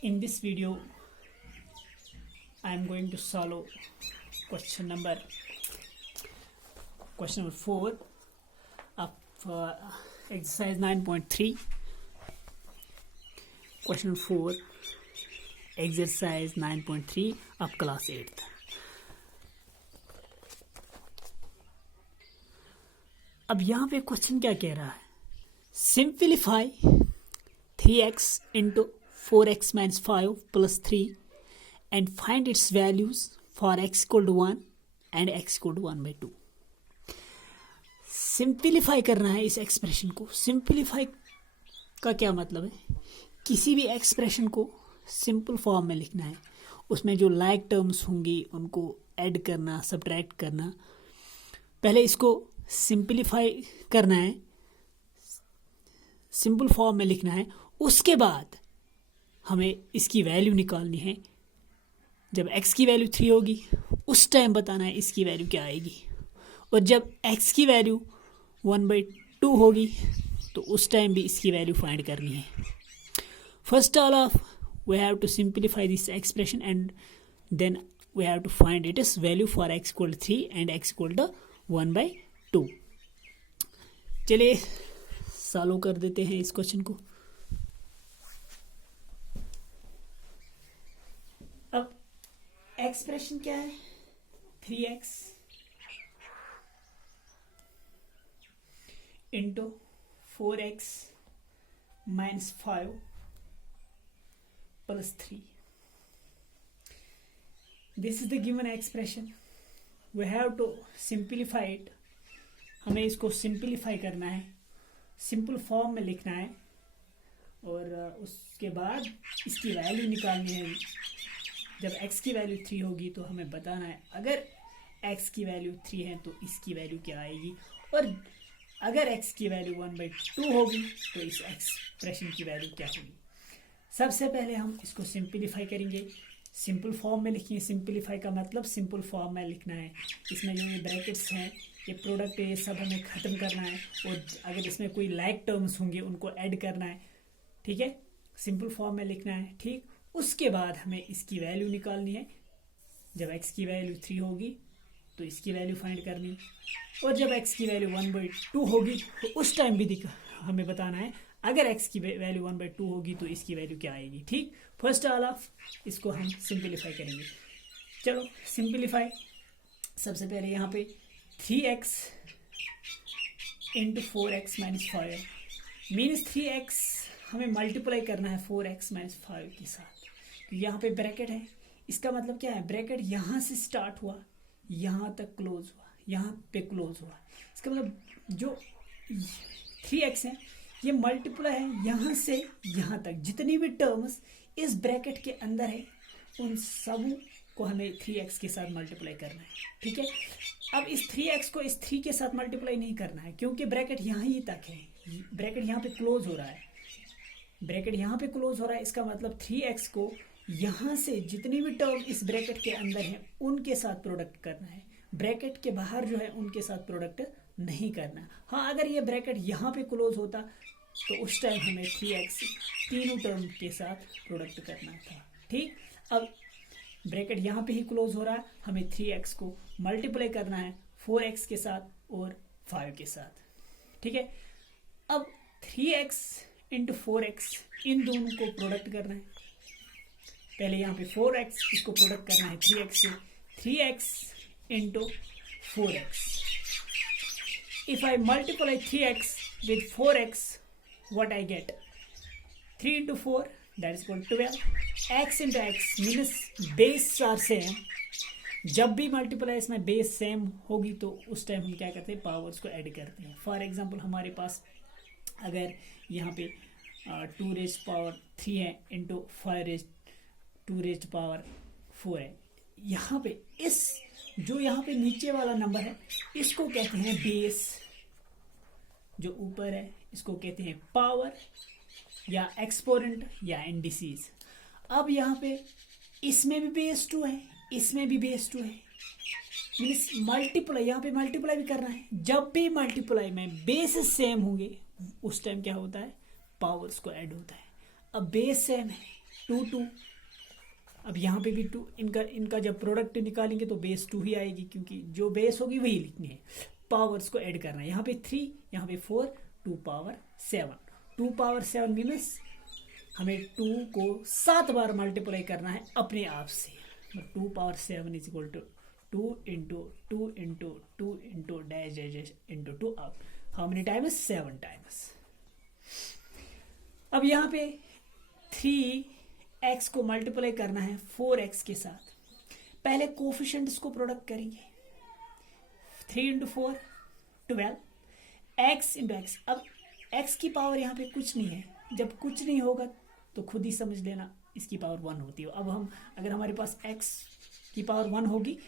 In this video, I am going to solve question number 4 of exercise 9.3. Question 4, exercise 9.3 of class 8th. अब यहाँ पे question क्या कह रहा है? Simplify 3x into 4x minus 5 plus 3 and find its values for x equal to 1 and x equal to 1 by 2. Simplify करना है इस एक्सप्रेशन को. सिंप्लीफाई का क्या मतलब है? किसी भी एक्सप्रेशन को सिंपल फॉर्म में लिखना है. उसमें जो लाइक टर्म्स होंगी उनको ऐड करना, सब्ट्रैक्ट करना. पहले इसको सिंप्लीफाई करना है, सिंपल फॉर्म में लिखना है. उसके बाद हमें इसकी वैल्यू निकालनी है. जब x की वैल्यू 3 होगी उस टाइम बताना है इसकी वैल्यू क्या आएगी. और जब x की वैल्यू 1/2 होगी तो उस टाइम भी इसकी वैल्यू फाइंड करनी है. First all of we have to simplify this expression and then we have to find it is value for x equal 3 and x equal to 1/2. चलिए सॉल्व कर देते हैं इस क्वेश्चन को. अब एक्सप्रेशन क्या है? 3x into 4x minus 5 plus 3. This is the given expression. We have to simplify it. हमें इसको सिंप्लीफाई करना है, सिंपल फॉर्म में लिखना है और उसके बाद इसकी वैल्यू निकालनी है. जब x की वैल्यू 3 होगी तो हमें बताना है अगर x की वैल्यू 3 है तो इसकी वैल्यू क्या आएगी, और अगर x की वैल्यू 1/2 होगी तो इस एक्सप्रेशन की वैल्यू क्या होगी. सबसे पहले हम इसको सिंप्लीफाई करेंगे, सिंपल फॉर्म में लिखेंगे. सिंप्लीफाई का मतलब सिंपल फॉर्म में लिखना है. इसमें जो ये ब्रैकेट्स हैं, ये प्रोडक्ट है, ये सब हमें ख़त्म करना है. और अगर इसमें कोई लाइक टर्म्स होंगे उनको ऐड करना है. ठीक है, सिंपल फॉर्म में लिखना है. ठीक, उसके बाद हमें इसकी वैल्यू निकालनी है. जब x की वैल्यू 3 होगी तो इसकी वैल्यू फाइंड करनी, और जब x की वैल्यू 1/2 होगी तो उस टाइम भी हमें बताना है अगर x की वैल्यू 1/2 होगी तो इसकी वैल्यू क्या आएगी. ठीक, फर्स्ट ऑल ऑफ इसको हम सिंप्लीफाई करेंगे. चलो सिंप्लीफाई. सबसे पहले यहाँ पे 3x into 4x minus 5 means 3x हमें मल्टीप्लाई करना है 4x माइनस 5 के साथ. यहाँ पे ब्रैकेट है, इसका मतलब क्या है? ब्रैकेट यहाँ से स्टार्ट हुआ, यहाँ तक क्लोज हुआ, यहाँ पे क्लोज हुआ. इसका मतलब जो 3x है ये मल्टीप्लाई है यहाँ से यहाँ तक. जितनी भी टर्म्स इस ब्रैकेट के अंदर है उन सब को हमें 3x के साथ मल्टीप्लाई करना है. ठीक है, अब इस 3x को इस 3 के साथ मल्टीप्लाई नहीं करना है क्योंकि ब्रैकेट यहाँ ही तक है. ब्रैकेट यहाँ पे क्लोज हो रहा है, ब्रैकेट यहाँ पे क्लोज हो रहा है. इसका मतलब 3x को यहाँ से जितनी भी टर्म इस ब्रैकेट के अंदर है उनके साथ प्रोडक्ट करना है. ब्रैकेट के बाहर जो है उनके साथ प्रोडक्ट नहीं करना. हाँ, अगर ये ब्रैकेट यहाँ पे क्लोज होता तो उस टाइम हमें 3x तीनों टर्म के साथ प्रोडक्ट करना था. ठीक, अब ब्रैकेट यहाँ पे ही क्लोज हो रहा है, हमें 3x को मल्टीप्लाई करना है 4x के साथ और 5 के साथ. ठीक है, अब 3x इंटू 4x इन दोनों को प्रोडक्ट करना है. पहले यहाँ पे 4x इसको प्रोडक्ट करना है 3x से. 3x into 4x. If I multiply 3x with 4x, what I get? 3 into 4 that is equal to 12. x into x means base are same. जब भी मल्टीप्लाई इसमें बेस सेम होगी तो उस टाइम हम क्या करते हैं? पावर्स को ऐड करते हैं. फॉर एग्जांपल हमारे पास अगर यहाँ पे 2 रेज़ पावर 3 है इंटू 2 रेज़ पावर 4 है. यहाँ पे इस जो यहाँ पे नीचे वाला नंबर है इसको कहते हैं बेस. जो ऊपर है इसको कहते हैं पावर या एक्सपोनेंट या इंडिसेस. अब यहाँ पे इसमें भी बेस 2 है, इसमें भी बेस 2 है. मीन्स मल्टीप्लाई, यहाँ पे मल्टीप्लाई भी करना है. जब भी मल्टीप्लाई में बेस सेम होंगे उस टाइम क्या होता है? पावर्स को ऐड होता है. अब बेस सेम है 2 अब यहाँ पे भी 2, इनका जब प्रोडक्ट निकालेंगे तो बेस 2 ही आएगी, क्योंकि जो बेस होगी वही लिखनी है, पावर्स को ऐड करना है। यहाँ पे 3, यहाँ पे 4, 2 पावर 7, 2 पावर 7 मीन्स हमें 2 को 7 बार मल्टीप्लाई करना है अपने आप से। 2 power 7 is equal to 2 into 2 into 2 into dash dash dash into 2 अब हाउ मेनी टाइम्स 7 टाइम्स। अब यहाँ पे 3x को मल्टीप्लाई करना है 4x के साथ। पहले कोफिशिएंट्स को प्रोडक्ट करेंगे, 3 इंटू 4 12, x इंटू एक्स। अब x की पावर यहाँ पे कुछ नहीं है, जब कुछ नहीं होगा तो खुद ही समझ लेना इसकी पावर 1 होती है। अब हम अगर हमारे पास x की पावर 1 होगी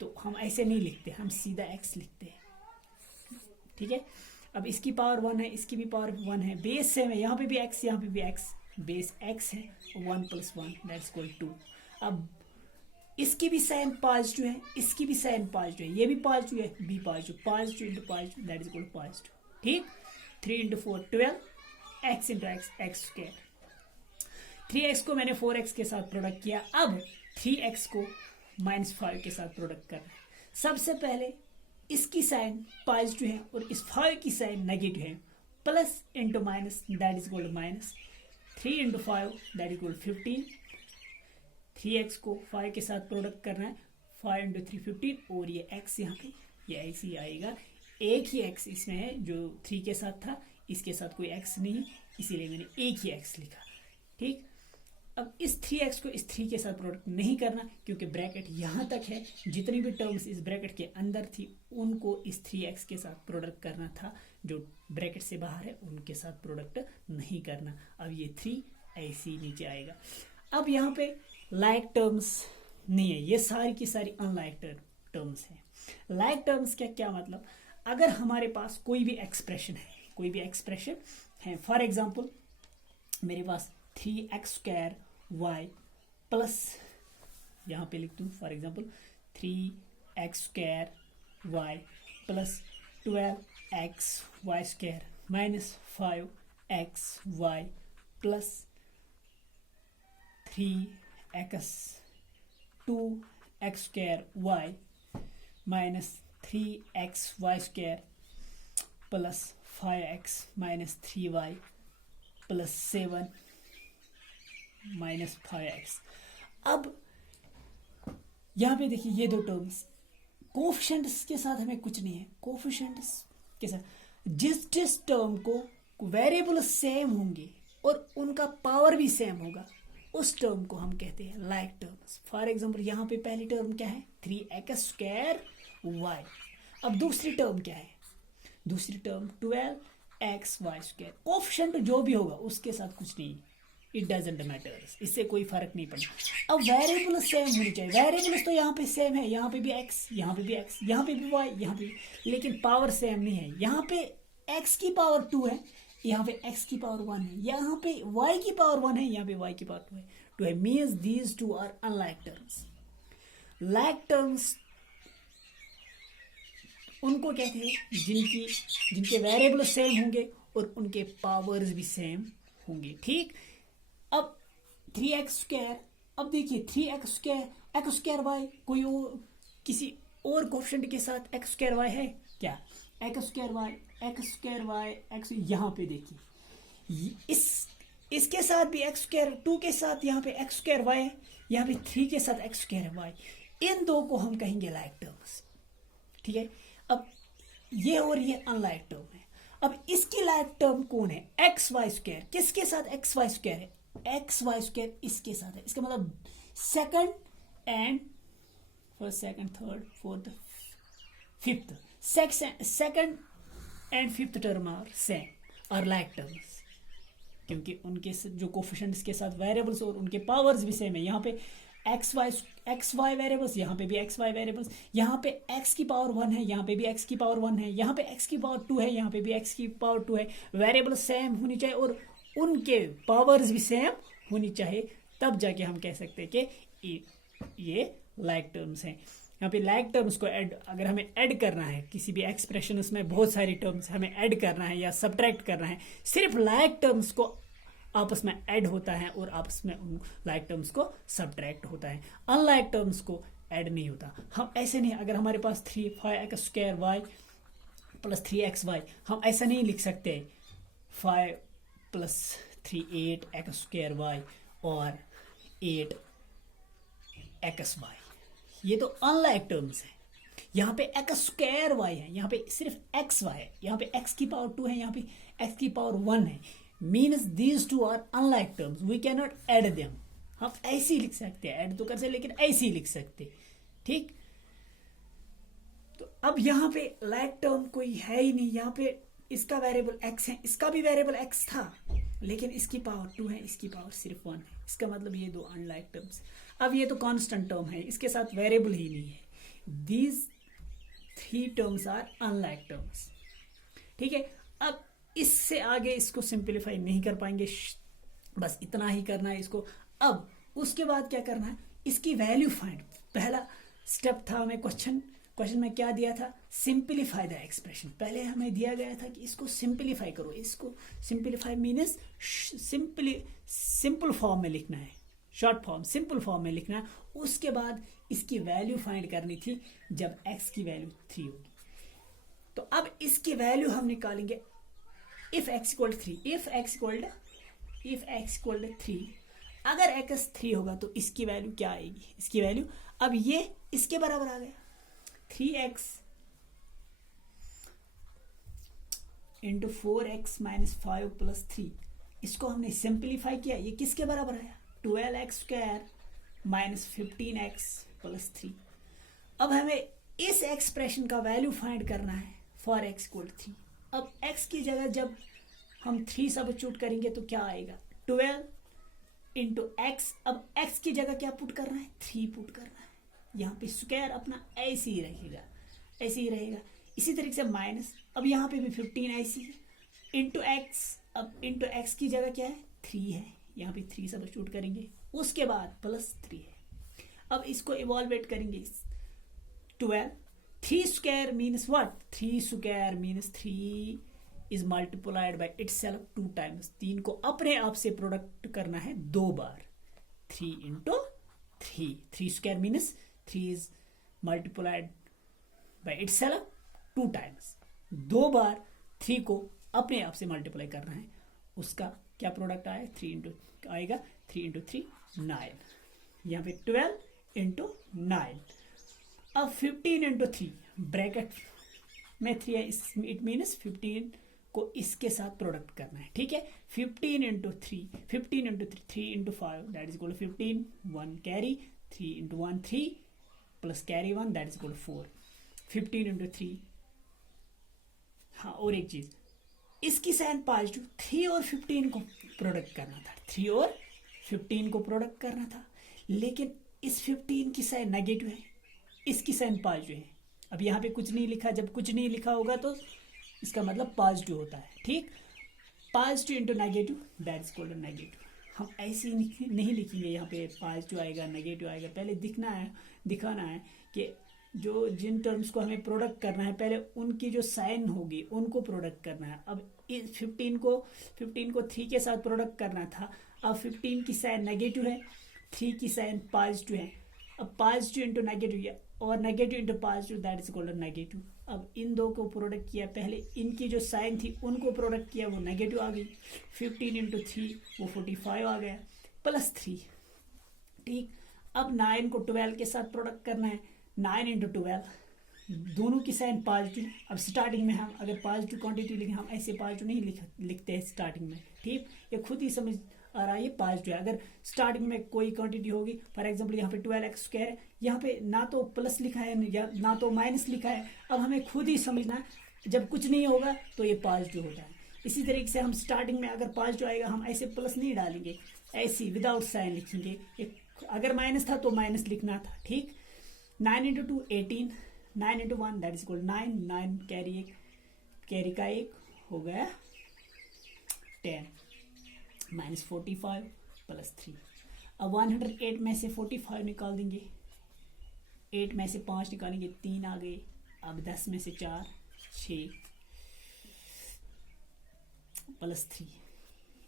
तो हम ऐसे नहीं लिखते, हम सीधा x लिखते हैं, ठीक है। अब इसकी पावर 1 है, इसकी भी पावर 1 है, बेस सेम है, यहाँ पे भी x, यहाँ पे भी x, बेस x है, 1 + 1 दैट्स इक्वल 2। अब इसकी भी साइन पॉजिटिव है, इसकी भी साइन पॉजिटिव है, ये भी पॉजिटिव है, भी positive, positive into positive that is equal positive, ठीक। 3 into 4 12, x into x x square. 3x को मैंने 4x के साथ प्रोडक्ट किया, अब 3x को -5 के साथ प्रोडक्ट करना है। सबसे पहले इसकी साइन पॉजिटिव है और इस 5 की साइन नेगेटिव है, plus into minus that is equal minus. 3 into 5 that is equal 15। 3x को 5 के साथ प्रोडक्ट करना है, 5 इंटू 3 15, और ये x यहाँ पे ये x ही आएगा। एक ही x इसमें है जो 3 के साथ था, इसके साथ कोई x नहीं, इसीलिए मैंने एक ही x लिखा, ठीक। अब इस 3x को इस 3 के साथ प्रोडक्ट नहीं करना, क्योंकि ब्रैकेट यहाँ तक है, जितनी भी टर्म्स इस ब्रैकेट के अंदर थी उनको इस 3x के साथ प्रोडक्ट करना था, जो ब्रैकेट से बाहर है उनके साथ प्रोडक्ट नहीं करना। अब ये 3 ऐसे ही नीचे आएगा। अब यहाँ पे लाइक टर्म्स नहीं है, ये सारी की सारी अनलाइक टर्म्स हैं। लाइक टर्म्स क्या मतलब, अगर हमारे पास कोई भी एक्सप्रेशन है, फॉर एग्जाम्पल मेरे पास 3x² y प्लस, यहाँ पे लिख दूँ for example 3x² y plus 12xy² minus 5xy plus 3x 2x² y minus 3xy² plus 5x minus 3y plus 7 minus 5x। अब यहाँ पे देखिए ये दो टर्म्स, कोफिशिएंट्स के साथ हमें कुछ नहीं है, कोफिशिएंट्स के साथ जिस टर्म को वेरिएबल सेम होंगे और उनका पावर भी सेम होगा उस टर्म को हम कहते हैं लाइक टर्म्स। फॉर एग्जांपल यहाँ पे पहली टर्म क्या है, 3x² y। अब दूसरी टर्म क्या है, दूसरी टर्म 12xy²। कोफिशिएंट जो भी होगा उसके साथ कुछ नहीं, इट डजंट मैटर, इससे कोई फर्क नहीं पड़ता। अब वेरिएबल सेम होनी चाहिए, वेरिएबल्स तो यहाँ पे सेम है, यहाँ पे भी x, यहाँ पे भी x, यहाँ पे भी y, यहाँ पे, लेकिन पावर सेम नहीं है। यहाँ पे x की पावर 2 है, यहाँ पे x की पावर 1 है, यहाँ पे y की पावर 1 है, यहाँ पे y की पावर 2 है। Means these two are unlike terms. Like terms उनको कहते हैं जिनके वेरिएबल सेम होंगे और उनके पावर्स भी सेम होंगे, ठीक। अब 3x², अब देखिए 3x² y कोई और किसी और कोफिशिएंट के साथ x² y है क्या, x² y x, यहाँ पे देखिए इसके साथ भी x², 2 के साथ यहाँ पे x² y है, यहाँ पे 3 के साथ x² y, इन दो को हम कहेंगे लाइक टर्म्स, ठीक है। अब ये और ये अनलाइक टर्म है। अब इसकी लाइक टर्म कौन है, xy²। किसके साथ xy² है, xy² इसके साथ है। इसका मतलब second and first, second, third, fourth, fifth, second and fifth term are same और लाइक टर्म्स, क्योंकि उनके जो कोफिशिएंट्स के साथ वेरिएबल्स और उनके पावर्स भी सेम है। यहाँ पे xy वेरिएबल्स, यहाँ पे भी xy वेरिएबल्स, यहाँ पे x की पावर 1 है, यहाँ पे भी x की पावर 1 है, यहाँ पे x की पावर 2 है, यहाँ पे भी x की पावर 2 है। वेरिएबल सेम होनी चाहिए और उनके पावर्स भी सेम होनी चाहिए, तब जाके हम कह सकते हैं कि ये लाइक टर्म्स हैं। यहाँ पे लाइक टर्म्स को ऐड, अगर हमें ऐड करना है किसी भी एक्सप्रेशन में बहुत सारी टर्म्स हमें ऐड करना है या सब्ट्रैक्ट करना है, सिर्फ लाइक टर्म्स को आपस में ऐड होता है और आपस में उन लाइक टर्म्स को सब्ट्रैक्ट होता है, अनलाइक टर्म्स को ऐड नहीं होता। हम ऐसे नहीं, अगर हमारे पास 3 5x² y प्लस 3xy, हम ऐसा नहीं लिख सकते 5 प्लस 3 8x² y और 8xy, ये तो अनलाइक टर्म्स है। यहाँ पे x² y है, यहाँ पे सिर्फ xy है, यहाँ पे x की पावर 2 है, यहाँ पे x की पावर 1 है, means these two are unlike terms, we can not add them. हम ऐसे ही लिख सकते हैं, ऐड तो कर सकते लेकिन ऐसे ही लिख सकते, ठीक। तो अब यहाँ पे लाइक टर्म कोई है ही नहीं, यहाँ पे इसका वेरिएबल x है, इसका भी वेरिएबल x था, लेकिन इसकी पावर 2 है, इसकी पावर सिर्फ 1 है, इसका मतलब ये दो अनलाइक टर्म्स। अब ये तो कांस्टेंट टर्म है, इसके साथ वेरिएबल ही नहीं है, these 3 terms are unlike terms, ठीक है। अब इससे आगे इसको सिंप्लीफाई नहीं कर पाएंगे, बस इतना ही करना है इसको। अब उसके बाद क्या करना है, इसकी वैल्यू फाइंड, पहला स्टेप था हमें क्वेश्चन में क्या दिया था, सिंप्लीफाई द एक्सप्रेशन। पहले हमें दिया गया था कि इसको सिंप्लीफाई करो, इसको सिंप्लीफाई मीन्स सिंपल फॉर्म में लिखना है, शॉर्ट फॉर्म सिंपल फॉर्म में लिखना है। उसके बाद इसकी वैल्यू फाइंड करनी थी जब x की वैल्यू 3 होगी। तो अब इसकी वैल्यू हम निकालेंगे if x equal 3, if x equal 3, अगर x 3 होगा तो इसकी वैल्यू क्या आएगी, इसकी वैल्यू, अब ये इसके बराबर आ गया 3x into 4x minus 5 plus 3, इसको हमने सिंप्लीफाई किया, ये किसके बराबर आया 12x² माइनस 15x प्लस 3। अब हमें इस एक्सप्रेशन का वैल्यू फाइंड करना है फॉर x इक्वल 3। अब x की जगह जब हम 3 सब्स्टिट्यूट करेंगे तो क्या आएगा 12 इंटू एक्स। अब x की जगह क्या पुट करना है 3 पुट करना है, यहाँ पे स्क्वायर अपना ऐसे ही रहेगा, ऐसे ही रहेगा। इसी तरीके से माइनस, अब यहाँ पे भी 15 ऐसी है, इंटू एक्स, अब इंटू एक्स की जगह क्या है 3 है, यहाँ पे 3 सब्स्टिट्यूट करेंगे, उसके बाद प्लस 3 है। अब इसको इवॉल्वेट करेंगे 12, 3 square means what, 3 square means 3 is multiplied by itself 2 times, 3 को अपने आप से प्रोडक्ट करना है 2 बार, 3 into 3 square means 3 is multiplied by itself 2 times, 2 बार 3 को अपने आप से मल्टीप्लाई करना है, उसका क्या प्रोडक्ट आया 3 इंटू आएगा 3 इंटू 3 9, यहाँ पे 12 इंटू 9। अब 15 इंटू 3 ब्रैकेट में 3 है, इट मीन्स 15 को इसके साथ प्रोडक्ट करना है, ठीक है। 15 into 3, 15 into 3 into 5 that is equal to 15, 1 carry, 3 into 1 3 plus carry 1 that is equal to 4, 15 into 3। हाँ, और एक चीज, इसकी साइन पॉजिटिव, 3 और 15 को प्रोडक्ट करना था, 3 और 15 को प्रोडक्ट करना था, लेकिन इस 15 की साइन नेगेटिव है, इसकी साइन पॉजिटिव है। अब यहाँ पे कुछ नहीं लिखा, जब कुछ नहीं लिखा होगा तो इसका मतलब पॉजिटिव होता है, ठीक। Positive into negative that is equal to negative. हम ऐसे ही नहीं लिखेंगे, यहाँ पे पॉजिटिव आएगा नेगेटिव आएगा, पहले दिखाना है कि जो जिन टर्म्स को हमें प्रोडक्ट करना है पहले उनकी जो साइन होगी उनको प्रोडक्ट करना है। अब इस 15 को 3 के साथ प्रोडक्ट करना था, अब 15 की साइन नेगेटिव है, 3 की साइन पॉजिटिव है, अब पॉजिटिव इंटू नेगेटिव और negative into positive that is equal to negative. अब इन दो को प्रोडक्ट किया, पहले इनकी जो साइन थी उनको प्रोडक्ट किया, वो नेगेटिव आ गई, 15 इंटू 3 वो 45 आ गया, प्लस 3, ठीक। अब 9 को 12 के साथ प्रोडक्ट करना है, 9 इंटू 12, दोनों की साइन पॉजिटिव। अब स्टार्टिंग में हम अगर पॉजिटिव क्वांटिटी लिखें, हम ऐसे पॉजिटिव नहीं लिखते हैं स्टार्टिंग में, ठीक। ये खुद ही समझ आ रहा है ये पॉजिटिव है। अगर स्टार्टिंग में कोई क्वांटिटी होगी, फॉर एग्जांपल यहाँ पे 12x² है, यहाँ पे ना तो प्लस लिखा है या ना तो माइनस लिखा है, अब हमें खुद ही समझना है जब कुछ नहीं होगा तो ये पॉजिटिव होता है। इसी तरीके से हम स्टार्टिंग में अगर पॉजिटिव आएगा हम ऐसे प्लस नहीं डालेंगे, ऐसे विदाउट साइन लिखेंगे, अगर माइनस था तो माइनस लिखना था, ठीक। 9 into 2 18, 9 into 1 that is equal 9, 9 carry का 1 हो गया 10 माइनस 45 प्लस 3। अब 108 में से 45 निकाल देंगे, 8 में से 5 निकालेंगे 3 आ गए, अब 10 में से 4 6 प्लस 3,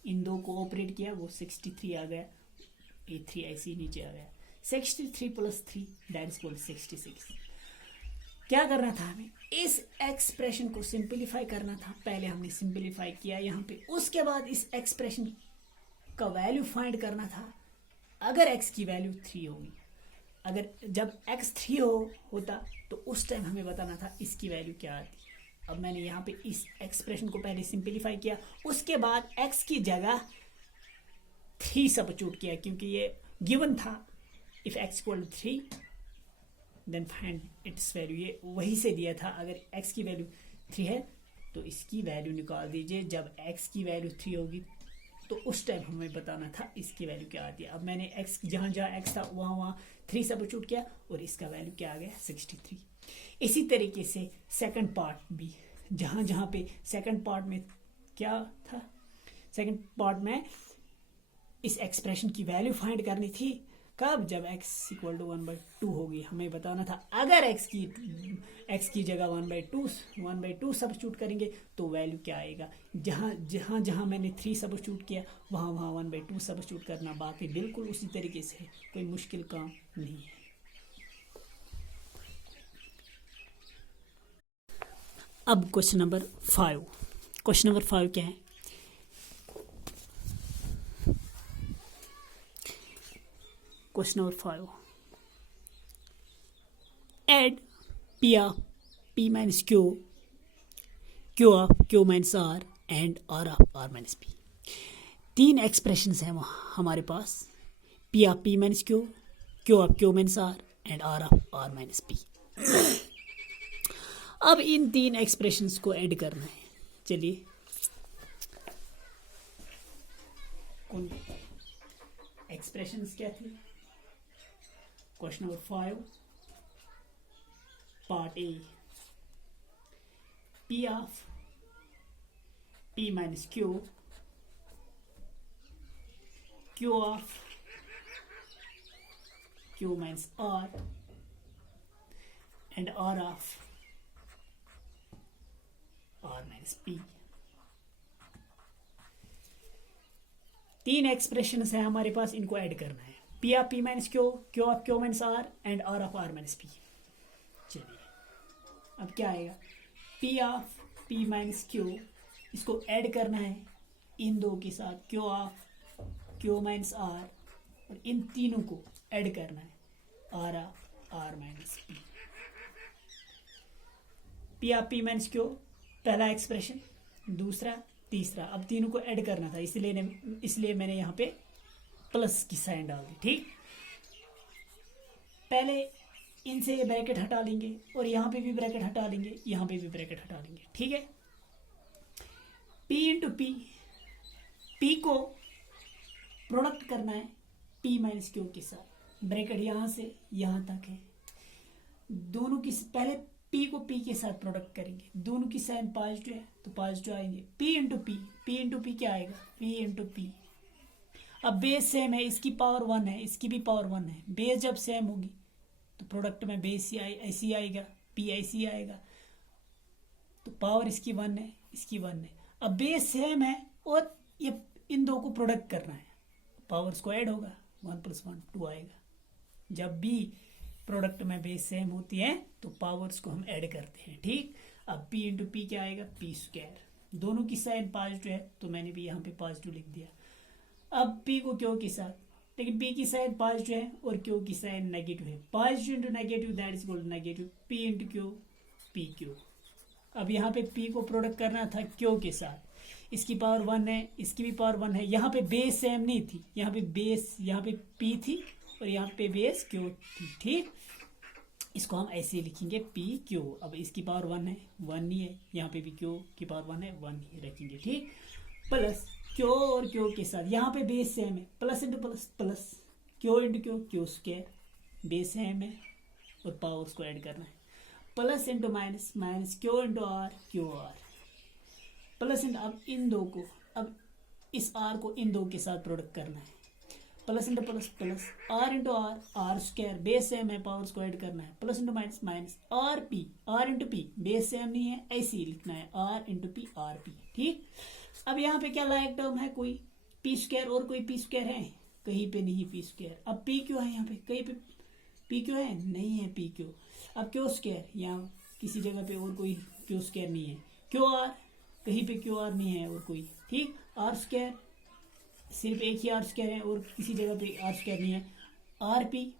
इन दो को ऑपरेट किया, वो 63 आ गया, A3 ऐसे ही नीचे आ गया, 63 + 3 दैट इज इक्वल 66। क्या करना था हमें, इस एक्सप्रेशन को सिंपलीफाई करना था। पहले हमने सिंपलीफाई किया यहाँ पे, उसके बाद इस एक्सप्रेशन का वैल्यू फाइंड करना था। अगर x की वैल्यू 3 होगी, अगर जब x 3 होता तो उस टाइम हमें बताना था इसकी वैल्यू क्या आती। अब मैंने यहाँ पे इस एक्सप्रेशन को पहले सिंपलीफाई किया, उसके बाद x की जगह 3 सब्स्टिट्यूट किया, क्योंकि ये गिवन था। If x equal 3 then find its value, ये वही से दिया था। अगर x की वैल्यू 3 है तो इसकी वैल्यू निकाल दीजिए। जब x की वैल्यू 3 होगी तो उस टाइम हमें बताना था इसकी वैल्यू क्या आती है। अब मैंने x जहाँ जहाँ x था वहाँ 3 सब्स्टिट्यूट किया और इसका वैल्यू क्या आ गया, 63। इसी तरीके से सेकंड पार्ट भी, जहाँ जहाँ पे सेकंड पार्ट में क्या था, सेकंड पार्ट में इस एक्सप्रेशन की वैल्यू फाइंड करनी थी। कब, जब x इक्वल टू 1/2 होगी। हमें बताना था अगर x की जगह 1/2 सब्स्टिट्यूट करेंगे तो वैल्यू क्या आएगा। जहाँ जहाँ मैंने 3 सब्स्टिट्यूट किया वहाँ 1/2 सब्स्टिट्यूट करना, बाकी बिल्कुल उसी तरीके से, कोई मुश्किल काम नहीं है। अब क्वेश्चन नंबर 5। क्वेश्चन नंबर 5 क्या है, question number 5, add P of P minus Q, Q of Q minus R and R of R minus P। 3 expressions हैं हमारे पास, P of P minus Q, Q of Q minus R and R of R minus P। अब इन 3 expressions को add करना है। चलिए, कौन expressions क्या थी, question number 5 part A, P of P minus Q, Q of Q minus R and R of R minus P। 3 expressions हैं हमारे पास, इनको ऐड करना है। P of P minus Q, Q of Q minus R and R of R minus P। चलिए, अब क्या आएगा, P of P minus Q, इसको ऐड करना है इन दो के साथ, Q of Q minus R, और इन तीनों को ऐड करना है R of R minus P। P of P minus Q पहला एक्सप्रेशन, दूसरा, तीसरा। अब तीनों को ऐड करना था, इसलिए मैंने यहाँ पे प्लस की साइन डाल दी। ठीक, पहले इनसे ये ब्रैकेट हटा लेंगे और यहाँ पे भी ब्रैकेट हटा लेंगे, यहाँ पे भी ब्रैकेट हटा लेंगे। ठीक है, P इंटू पी, P को प्रोडक्ट करना है P माइनस Q के साथ। ब्रैकेट यहाँ से यहाँ तक है, दोनों की पहले P को P के साथ प्रोडक्ट करेंगे, दोनों की साइन पॉजिटिव है तो पॉजिटिव आएंगे। P इंटू पी क्या आएगा, P इंटू पी। अब बेस सेम है, इसकी पावर 1 है, इसकी भी पावर 1 है। बेस जब सेम होगी तो प्रोडक्ट में बेस ऐसी आएगा, P ऐसी आएगा, तो पावर इसकी 1 है, इसकी 1 है। अब बेस सेम है और ये इन दो को प्रोडक्ट करना है, पावर्स को ऐड होगा, 1 + 1 2 आएगा। जब भी प्रोडक्ट में बेस सेम होती है तो पावर्स को हम ऐड करते हैं। ठीक, अब P इंटू पी क्या आएगा, P²। दोनों की साइन पॉजिटिव है तो मैंने भी यहाँ पे पॉजिटिव लिख दिया। अब P को Q के साथ, लेकिन P की साइन पॉजिटिव है और Q की साइन नेगेटिव है। Positive into negative that is equal to negative, P into Q PQ। अब यहाँ पे P को प्रोडक्ट करना था Q के साथ, इसकी पावर 1 है, इसकी भी पावर 1 है। यहाँ पे बेस सेम नहीं थी, यहाँ पे बेस, यहाँ पे P थी और यहाँ पे बेस Q थी। ठीक, इसको हम ऐसे लिखेंगे PQ। अब इसकी पावर 1 है, 1 नहीं है, यहाँ पे भी Q की पावर 1 है, 1 ही रखेंगे। ठीक, प्लस Q और Q के साथ, यहाँ पे बेस सेम है, plus into plus plus, Q into Q², base same है और पावर्स को ऐड करना है। Plus into minus, minus Q into R, QR, plus into, अब इन दो को, अब इस R को इन दो के साथ प्रोडक्ट करना है, plus into plus plus, R into R, R², base same है, पावर्स को ऐड करना है, plus into minus minus, R into P, base same नहीं है, ऐसे ही लिखना है, R इंटू P, RP। ठीक, अब यहाँ पे क्या लायक टर्म है, कोई पी स्क्वायर और कोई पी स्क्वायर है? कहीं पे नहीं पी स्क्वायर। अब पी क्यों है यहाँ पे? कहीं पे पी क्यों है? नहीं है पी क्यों। अब क्यू स्क्वायर, यहाँ किसी जगह पे और कोई क्यू स्क्वायर नहीं है। क्यू आर, कहीं पे क्यू आर नहीं है और कोई। ठीक, आर स्क्वायर, सिर्फ एक ही आर स्क्वायर है और किसी जगह पे आर स्क्वायर नहीं है। आर पी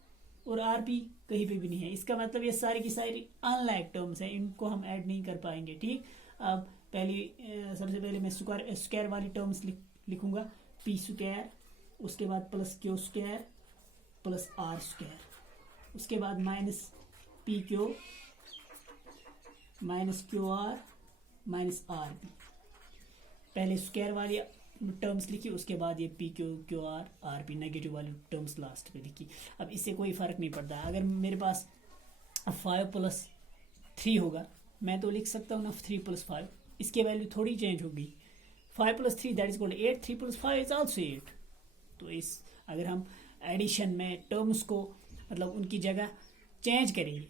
और आर पी कहीं पे भी नहीं है। इसका मतलब ये सारी की सारी अनलाइक टर्म्स है, इनको हम ऐड नहीं कर पाएंगे। ठीक, अब सबसे पहले मैं स्क्वायर वाली टर्म्स लिखूंगा। पी स्क्वायर, उसके बाद plus Q square plus R square, उसके बाद minus P Q minus Q R minus R P. पहले स्क्वायर वाली टर्म्स लिखी, उसके बाद ये P Q Q R P negative वाली टर्म्स लास्ट पे लिखी। अब इससे कोई फर्क नहीं पड़ता। अगर मेरे पास 5+3 होगा, मैं तो लिख सकता हूँ ना 3+5, इसकी वैल्यू थोड़ी चेंज होगी। 5+3 that is equal 8, 3+5 is also 8। तो इस अगर हम एडिशन में टर्म्स को मतलब उनकी जगह चेंज करेंगे,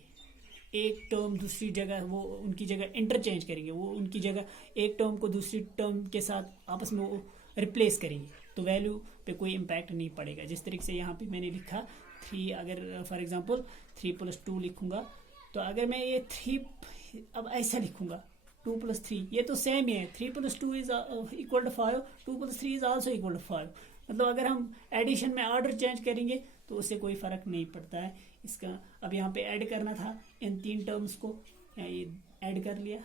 एक टर्म दूसरी जगह वो उनकी जगह इंटरचेंज करेंगे, वो उनकी जगह एक टर्म को दूसरी टर्म के साथ आपस में वो रिप्लेस करेंगे, तो वैल्यू पे कोई इम्पैक्ट नहीं पड़ेगा। जिस तरीके से यहाँ पे मैंने लिखा 3, अगर फॉर एग्जांपल 3+2 लिखूंगा, तो अगर मैं ये 3 अब ऐसा लिखूंगा 2+3, ये तो सेम ही है। 3+2 is equal to 5, 2+3 is also equal to 5। मतलब अगर हम एडिशन में ऑर्डर चेंज करेंगे तो उससे कोई फर्क नहीं पड़ता है इसका। अब यहाँ पे ऐड करना था इन 3 टर्म्स को, ये ऐड कर लिया।